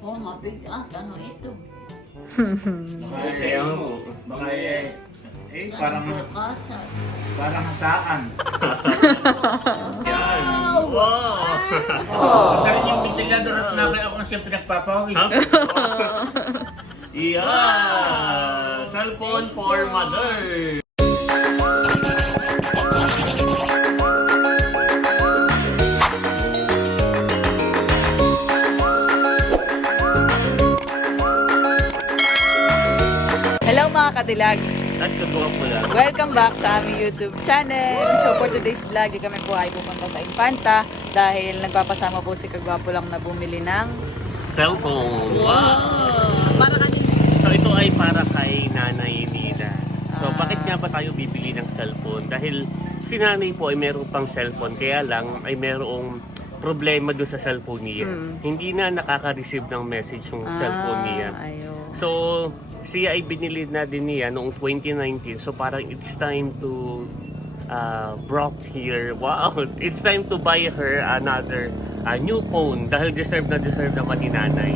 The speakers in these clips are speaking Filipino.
Oh, mabigat. Ano ito? Baka parang Bukasan. parang hasaan. Yan. Wow! Pero yung ventilador at nakay ako na siya pinagpapawis. Yeah! Cellphone for mother! Hello mga kadilag! At kagawa ko lang. Welcome back sa aming YouTube channel. So for today's vlog, kami po ay pupunta sa Infanta dahil nagpapasama po si Kagwapo lang na bumili ng Cellphone! Wow! para kanina. So ito ay para kay Nanay Nida. So bakit nga ba tayo bibili ng cellphone? Dahil si Nanay po ay meron pang cellphone, kaya lang ay merong problema doon sa cellphone niya. Hindi na nakaka-receive ng message yung cellphone niya. Ayun. So, siya ay binili na din niya noong 2019. So, parang it's time to brought here. Wow! It's time to buy her another new phone dahil deserve naman ni Nanay.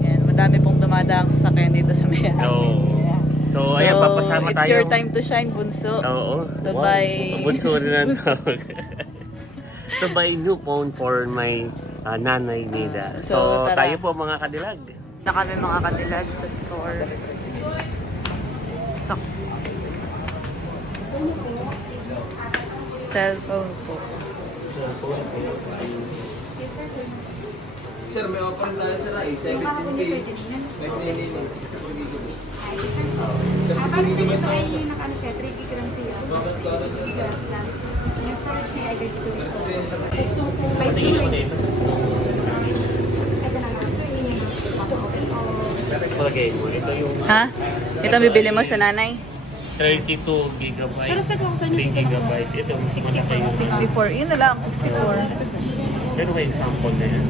Yan, madami pong dumadaang sasakyan dito sa may So, ayan, papasama it's tayo. your time to shine, bunso. Oo. To buy... Bunso rin ang tawag. To buy new phone for my Nanay Nida. So, tara. tayo po mga kadilag. Na kami mga kadilag sa store. So, cellphone po. Sir, may offer tayo sa RAI, 17K. Nag-daily lang, 64 gigabytes. Parang sa ito ay naka-ano siya, 3 gig lang siya. Bakit storage na siya? Yung storage niya ay 32 storage. Patingin mo na ito. Ito na nga, sir, yun yung mapa-open o... Palagay mo, ito yung Ha? Ito ang bibili mo sa nanay? 32 gigabyte. Pero sir, kung saan 3 yung gigabyte. Ito mas malaki yung 64. Yun na lang, 64. Pero may example na yan.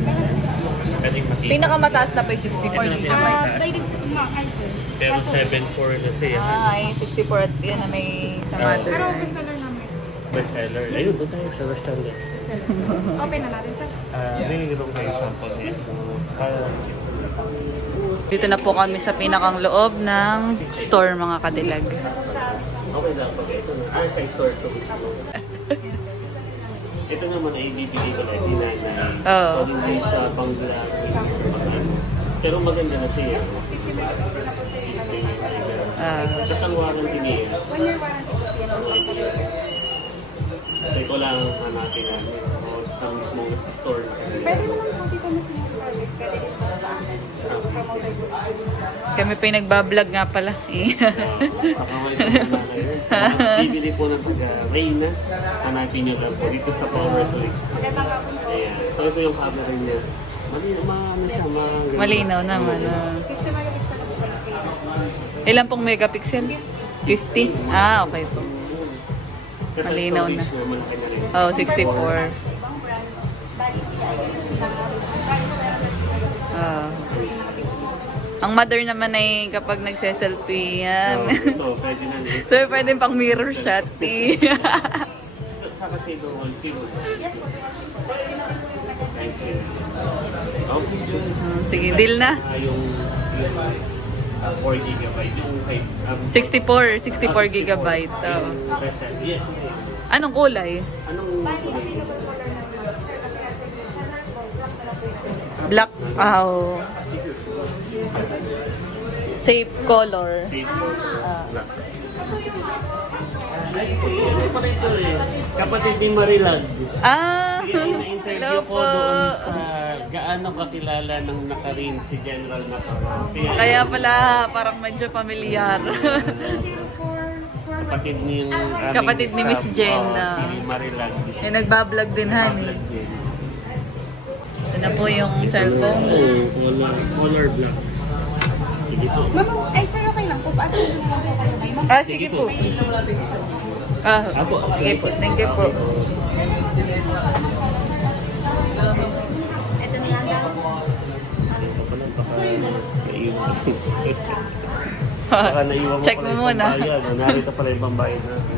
Pwedeng makita. Pinakamataas na pa yung 64 gigabyte. By this, ay sir. Pero 7.4 kasi yan. Ay, 64 at yun na may sa mother. Pero bestseller naman ito sir. Bestseller. Ayun, doon tayo sa bestseller. Bestseller. Open na natin sir. Mayroon kayo sample niya. Dito na po kami sa pinakang loob ng store mga kadilag. Okay lang pag ito. Sa store to mismo. Ito naman ay bibili ko na dinay na. Oo. So, hindi sa pangla. Pero maganda na siya. Tapos ang warranty niya. 1 year warranty po siya. Ito ko lang hanapin namin. O sa mismong store. Pwede naman po dito na siya started. Pwede din po sa akin. Promoter po. Kami pa yung nagbablog nga pala. Sa kamay ko na ngayon. Sa bibili po ng Reyna. Hanapin nyo lang po dito sa Power Click. Magandang hapon po. Ayan. So ito yung camera niya. Ano siya, Malinaw naman. 50 megapixel na po pala siya. Ilan pong megapixel? 50? Ah, okay po. Kasi Malinaw na. storage malaki na rin. Oh, 64. Ibang brand. Bali siya ay Ah. Ang mother naman ay kapag nagse-selfie yan. Ito, pwede na rin. So, pwede pang mirror shot. Sa kasi ito, all SIM. Yes po. Okay, so, Sige, deal na. yung 4 gigabyte, yung 64 gigabyte. Oh. Yeah. Anong kulay? Anong Black. Oh. Safe color. safe black? Ay, ano pala ito eh? Kapatid ni Marilag. Ah! Kaya na-interview Hello ko po. doon sa gaano kakilala ng Nakarin si General Nakarin. Kaya pala parang medyo familiar. Kapatid ni yung aming Kapatid ni Miss staff, Jen, si Marilag. May nagbablog din, honey. Marilag din. Ito na po yung cellphone. Color black. Sige po. Ma'am, ay sir, okay lang po. Paano yung mga po kayo kayo? Ma'am, Ah, sige po. Ah, Apo. sige po. Thank you po. ito na lang daw. Baka naiwan mo Check pala mo yung muna. pambayad. Narito pala yung pambayad natin.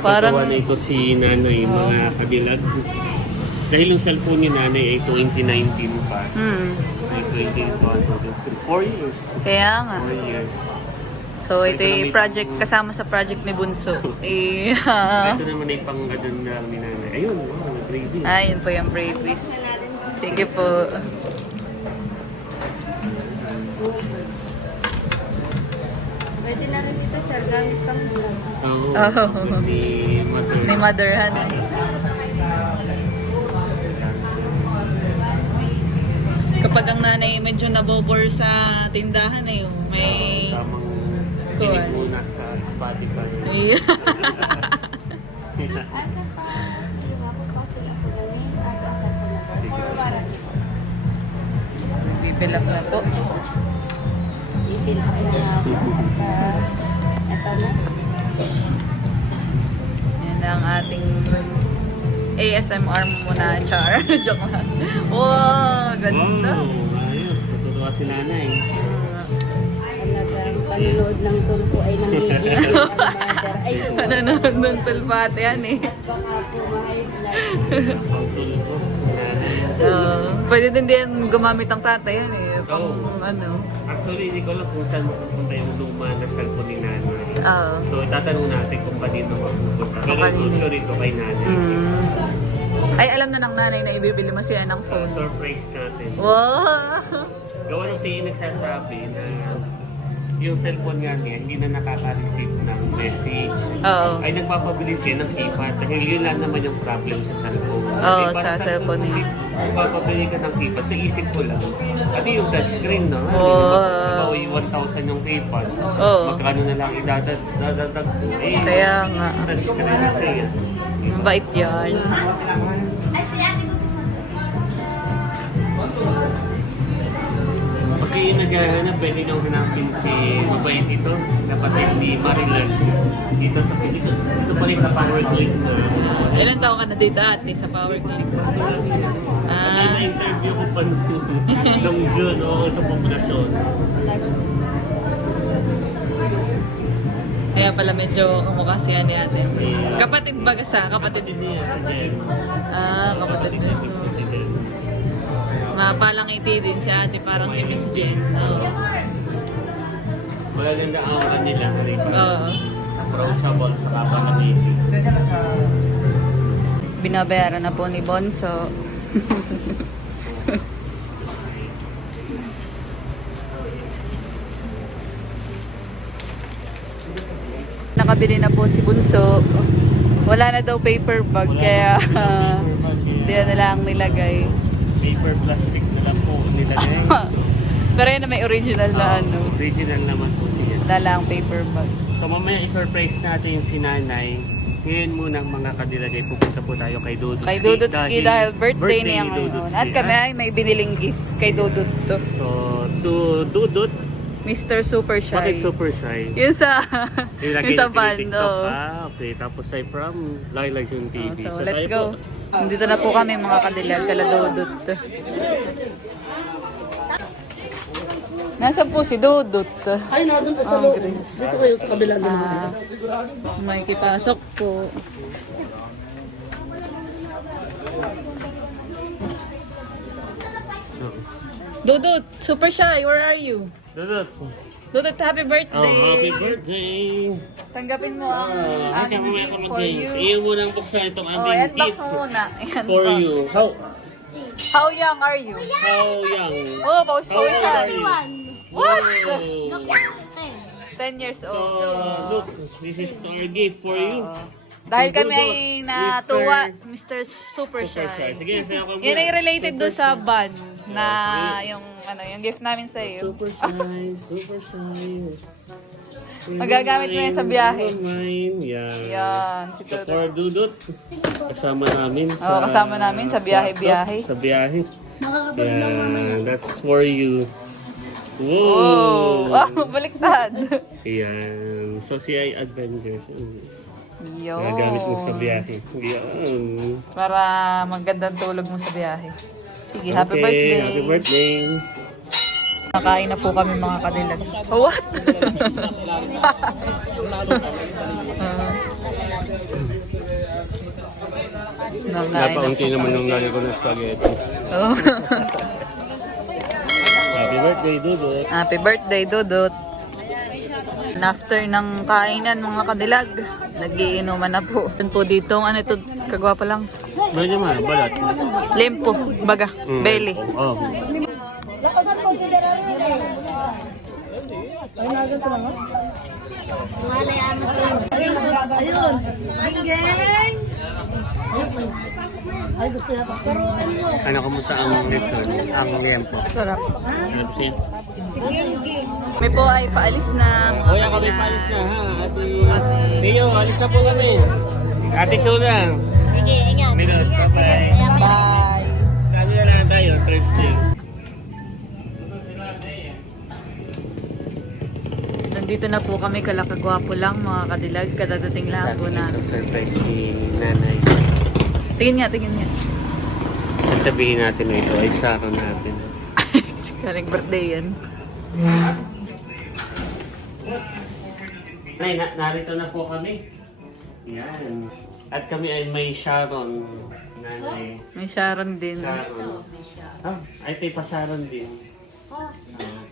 Parang- Matatawa na ito si Nanay, mga kabilag. Dahil yung cellphone ni nanay ay 2019 pa. Ay 2021, 4 years. Kaya nga. 4 years. So, ito yung project, kasama sa project ni Bunso. Eh, Ito naman ay pang-adon na lang ni nanay. Ayun, wow, babies. ayun po yung Bravies. Sige po. Pwede na rin dito, sir. Gamit pang vlog. Oo, Oh. ni mother. Ni Mother Han. Kapag ang nanay medyo nabobor sa tindahan eh, may... Tamang Kuwan. kinig muna sa Spotify. Yeah. Asa pa, sige, ako pa sila po gawin. At asa po na po. Sige. For warranty. Bibilak na po. I-fill up na nga po. At ito na. Yan ang ating ASMR muna, Char. Joke lang. Wow, ganda. Wow, ayos. Natutuwa si nanay. Talagang panonood ng tulpo ay nangigil ang mother. Ay, Nanonood ng tulpate yan eh. baka po ma-high blood. Ang tulpo. Nanay. Pwede din gumamit ang tatay yan eh. Pang Oo. ano. Actually, hindi ko alam kung saan mapupunta yung luma na cellphone ni nanay. Oo. So, itatanong natin kung kanino mapupunta. Pero Kanino. sure ito kay nanay. Ay, alam na ng nanay na ibibili mo siya ng phone. Surprise natin. Wow! Gawa ng siya nagsasabi na yung cellphone nga niya hindi na nakaka-receive ng message. Oo. Ay nagpapabili siya ng keypad dahil yun lang naman yung problem sa cellphone. Oo, Para sa cellphone niya. Kung papabili ka ng keypad, sa isip ko lang, at yung touchscreen, no? Oo. Diba yung 1,000 yung keypad, Oo. magkano na lang idadadag ko. Eh, Kaya nga. touchscreen kasi yan. Mabait yan. Pag kayo naghahanap, pwede nang hanapin si mabait ito, kapatid ni Marilyn. Dito sa Pilipinas. Ito pala sa Power Click na Ilan taon ka na dito ate sa Power Click? na-interview ko pa nung June o sa populasyon. Kaya pala medyo kamukha siya ni ate. Yeah. Kapatid baga sa kapatid. Kapatid niya si Jen. Kapatid niya niya. mismo si Jen. Mapalangiti din si ate, parang si Miss Jen. So, Magaganda ang aura nila. oo. Approachable sa kapalangiti. Binabayaran na po ni Bonso. Nakabili na po si Bunso. Wala na daw paper bag, kaya hindi na lang nilagay. Paper plastic na lang po nilagay. Pero yun na may original na ano. Original naman po siya. Wala lang paper bag. So mamaya i-surprise natin si nanay. Ngayon muna mga kadilagay, pupunta po tayo kay Dudutski. Kay Dudutski dahil birthday niya ni ngayon. Dudutski. At kami ay may biniling gift kay Dudut to. So, to Dudut, Mr. Super Shy. bakit super shy? Yun sa, Ilagay yun sa natin band. yung TikTok. Oh. Okay. Tapos ay from Lilac yung TV. So, let's tayo go. po. Dito na po kami mga kadilag, kala Dudut. Nasaan po si Dudut? Ay, doon pa sa loob. Dito kayo sa kabila naman. May kipasok po. Dudut, Super Shy, where are you? Dudut. Dudut, happy Oh, birthday! happy birthday! Tanggapin mo ang Ay, aming kaya gift mamaya for you. Iyo mo nang buksan itong Oh, aming yan box gift mo muna. Yan for box. you. How young are you? How young? Oh, post How old are post you? What? Wow. 10 years So, old. look, this is our gift for you. Dahil kami Dudut, ay natuwa, Mr. Super Super shy. Shy. Sige, saya ka muna. Yan ay related doon sa Super band na sige. yung gift namin sa iyo. Super shy, super shy. Magagamit mo yan sa biyahe. Mine. Yan. Yan, si So, Dudut. for Dudut, kasama namin Oo, kasama namin sa biyahe-biyahe. Sa biyahe. Yan, that's for you. Oh, Wow! wow, baliktad. Yan. So, siya ay Avengers. Yo. Nagamit mo sa biyahe. Yan. Para magandang tulog mo sa biyahe. Sige, happy Okay, birthday. happy birthday. Nakain na po kami mga kadilag. Oh, what? Napaunti naman yung lagi ko ng spaghetti. Oh. Happy birthday, Dudut. Happy birthday, Dudut. And after ng kainan, mga kadilag, nagiinuman na po. Yan po dito, ano ito, kagwapa lang. Medyo man, balat. Lempo, baga, belly. Oh. Ano kumusta ang lechon? Ang liempo? Sarap. Ano po siya? May po ay paalis na. Kuya kami paalis na ha. Ate Leo, alis na po kami. Ate Chula. Sige, ingat. Minut, bye-bye. Bye. Saan na lang tayo? Thursday. Nandito na po kami, kalakagwapo lang mga kadilag. Kadadating lang po na. surprise si nanay. Tingin nga, tingin nga. Sasabihin natin na ito ay Sharon natin. Karing birthday yan. Nay, narito na po kami. Yan. At kami ay may Sharon, nanay. May Sharon din. Sharon. Ah, ay tayo pa Sharon din.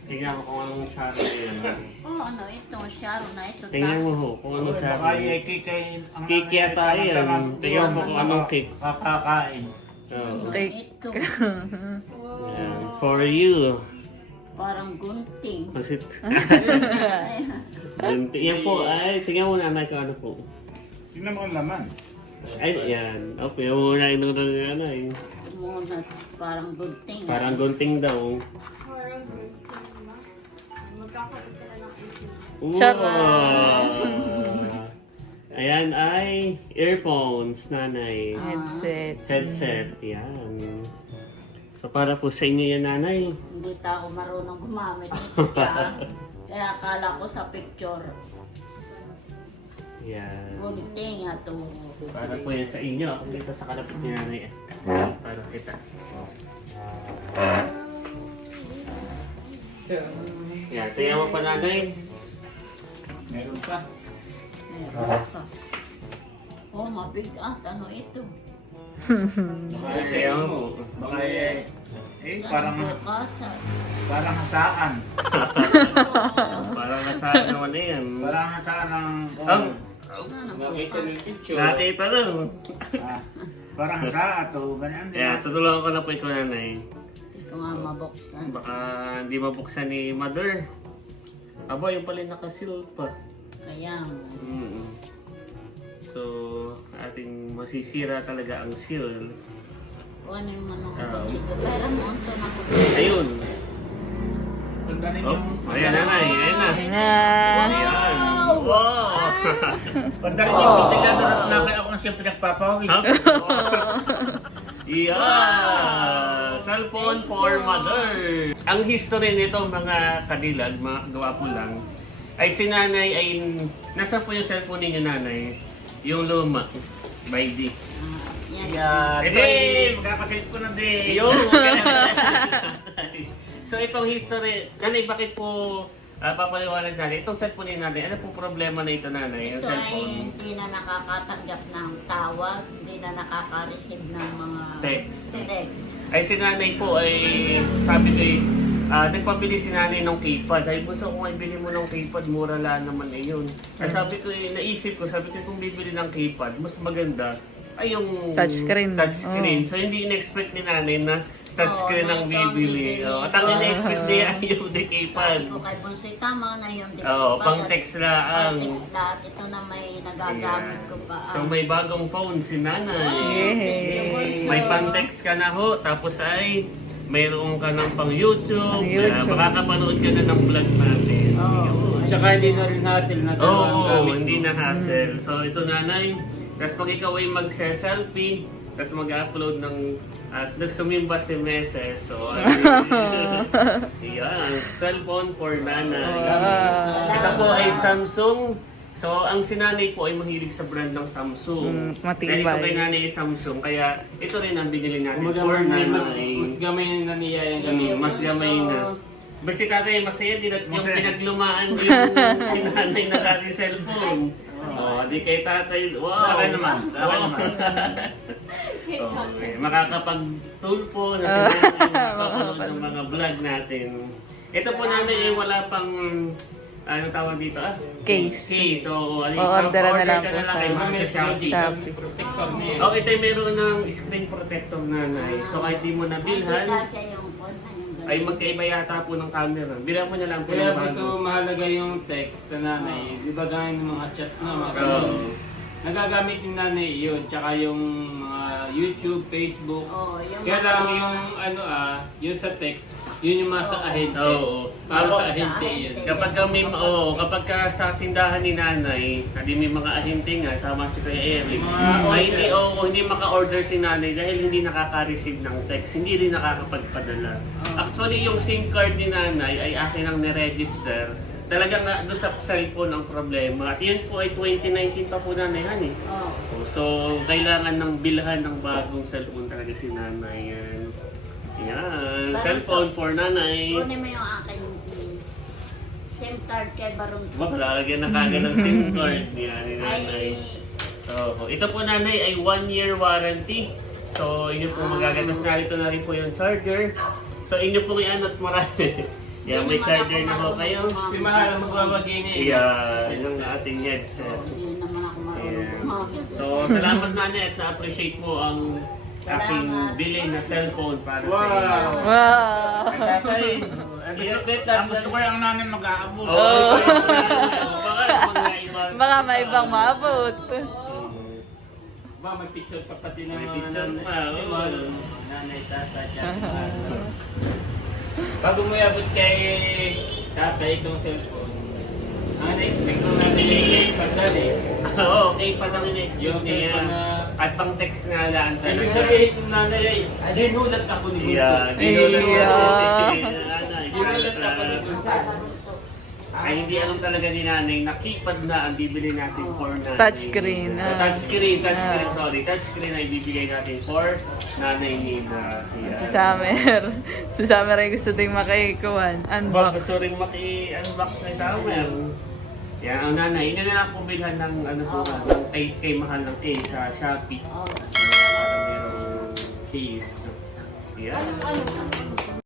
Tingnan mo kung anong Sharon na yan. ano ito, Sharon na ito. Tingnan mo ho kung anong Sharon. Ay, kikay. Cake yata yan. Tingnan mo kung anong cake. Kakakain. Oh. Take. Ito, Yan. For you. parang gunting. Masit. Yan po. Ay, tingnan mo nanay kung ano po. Tingnan mo ang laman. Ay, yan. Okay, muna inuna ng ano eh. Muna, parang gunting. Parang gunting daw. Charan! Ayan ay earphones, nanay. Headset. Headset, yan. So para po sa inyo yan, nanay. Hindi ta ako marunong gumamit nito. Kaya akala ko sa picture, Yan. gunting ato. Para po yan sa inyo. Ako dito sa kalapit ni nanay. Para kita. Yan, saya mo pa nanay. Meron pa. Meron pa. Oh, mabigat. Ano ito? Kaya mo. Baka parang Bukasan. hasaan. Parang nasaan naman na yan. Parang hasaan ng... Nakita na. Ah, parang hasaan to. Ganyan din. Kaya tutulungan ko na po ito, nanay. Ito nga mabuksan. Baka hindi mabuksan ni mother. Aba, yung pala nakasil pa. Kaya, So, ating masisira talaga ang seal. kung ano yung manong Ah. pagsigo. Pero mo, ito na ko. Ayun. Galing Oh, ayan nanay. Ayan na. Ayan. Ayan. Wow! Pagdating yung ventilador at nakay ako ng siyempre nagpapawis. Yeah! Cellphone for mother. Ang history nito mga kadilag, mga gawapo lang, ay si nanay ay... Nasaan po yung cellphone ninyo, nanay? Yung luma. By D. Yan. Ito ay... Magkakasit ko na din. Yung... So itong history, nanay, bakit po papaliwanag natin? Itong cellphone ni nanay, ano po problema na ito, nanay? Yung Ito ay cellphone? hindi na nakakatanggap ng tawag, hindi na nakaka-receive ng mga Text. text. Ay si nanay po ay, sabi ko eh, nagpabili si nanay ng keypad. Sabi po, so kung ay bili mo ng keypad, mura lang naman eh yun. Ay sabi ko eh, naisip ko, sabi ko kung bibili ng keypad, mas maganda ay yung Touchscreen. touchscreen. So hindi in-expect ni nanay na touchscreen ang bibili. At ang in-expect niya ay yung di keypad. Sabi ko kay Bonsoy, tama na yung Oo, pang text lang. Pang-text lahat. Ito na may nagagamit ko pa. So may bagong phone si nanay. Yay! May pang-text ka na ho, tapos ay mayroon ka ng pang YouTube, YouTube. makakapanood ka na ng vlog natin. Tsaka hindi na rin hassle na Oo, hindi na hassle. So ito nanay, tapos pag ikaw ay magse-selfie, tapos mag-upload ng nagsumimba si Meses. So, yan, cellphone for nanay. Ito po ay Samsung. So, ang sinanay po ay mahilig sa brand ng Samsung. matibay. Dahil ito kay nanay ay Samsung, kaya ito rin ang binili natin Kumbaga for mas nanay. gamay na niya yung gamit. Mas gamay na. Basta tatay, masaya din at yung pinaglumaan yung nanay na dating cellphone. Oh, di kay tatay. Wow! Sa akin naman. Sa akin naman. Okay. Makakapag-tulpo na sila makakapanood ng mga vlog natin. Ito po namin ay wala pang ano tawag dito Case. So, O-orderan na lang ka po na lang sa kay ma'am sa Shopee. Protector niya. Okay, tayo meron ng screen protector nanay. So kahit di mo nabilhan, Siya yung phone, yung ay magkaiba yata po ng camera. Bilhan mo na lang po Kaya ng gusto bago. mahalaga yung text sa nanay. Di ba gaya ng mga chat na mga ganun. Nagagamit yung nanay yun. Tsaka yung mga YouTube, Facebook. yung Kaya lang yung yung sa text, yun yung masa ahente. Oo. Para Ako, sa ahente yun. kapag kami, kapag ka sa tindahan ni nanay, hindi may mga ahente nga, tama si Kuya Eric, ay hindi maka-order si nanay dahil hindi nakaka-receive ng text, hindi rin nakakapagpadala. Actually, yung SIM card ni nanay ay akin ang niregister. Talagang doon sa cellphone ang problema. At yun po ay 2019 pa po nanay han eh. So, kailangan ng bilhan ng bagong cellphone talaga si nanay yan. Yan, cellphone for nanay. Kunin mo yung aking SIM card kay Barong. Makalagyan na kagad ng SIM card yan ni nanay. So, ito po nanay ay 1 year warranty. So, inyo po magagatas na rito na rin po yung charger. So, inyo po ianot marami. Yan, may charger na po kayo. Si Mahal ang magbabagay Yan, yung ating headset. Hindi naman ako marunong gumamit. So, salamat nanay at na-appreciate mo ang aking bilhin na cellphone para sa inyo. Wow! Tatay, Ang gusto ko yung nanay mag-aabot. Baka may ibang maabot. Ba, may picture pa pati ng May mga picture nanay. pa, oo. Nanay, tata, bago mo iabot kay tatay itong cellphone, ang na-expect ko natin ay pagdali. Oo, okay pa lang in-expect Yung niya. cellphone na- At pang text nga lang Ibig talaga. sabihin ng nanay ay, dinulat ako ni Bunso. Yeah, ginulat mo Iya. si nanay. Dinulat ako ni Bunso. Ay hindi alam talaga ni nanay na keypad na ang bibili natin for nanay. Touchscreen, Touchscreen, sorry. Touchscreen ay bibigay natin for nanay Nina. Si Summer. Si Summer ay gusto ding makikuhan. Baka Unbox. gusto rin maki-unbox kay Summer. Yan, ang nanay, hindi na lang po bilhan ng ng kay mahal ng sa Shopee. Para merong case. Yan.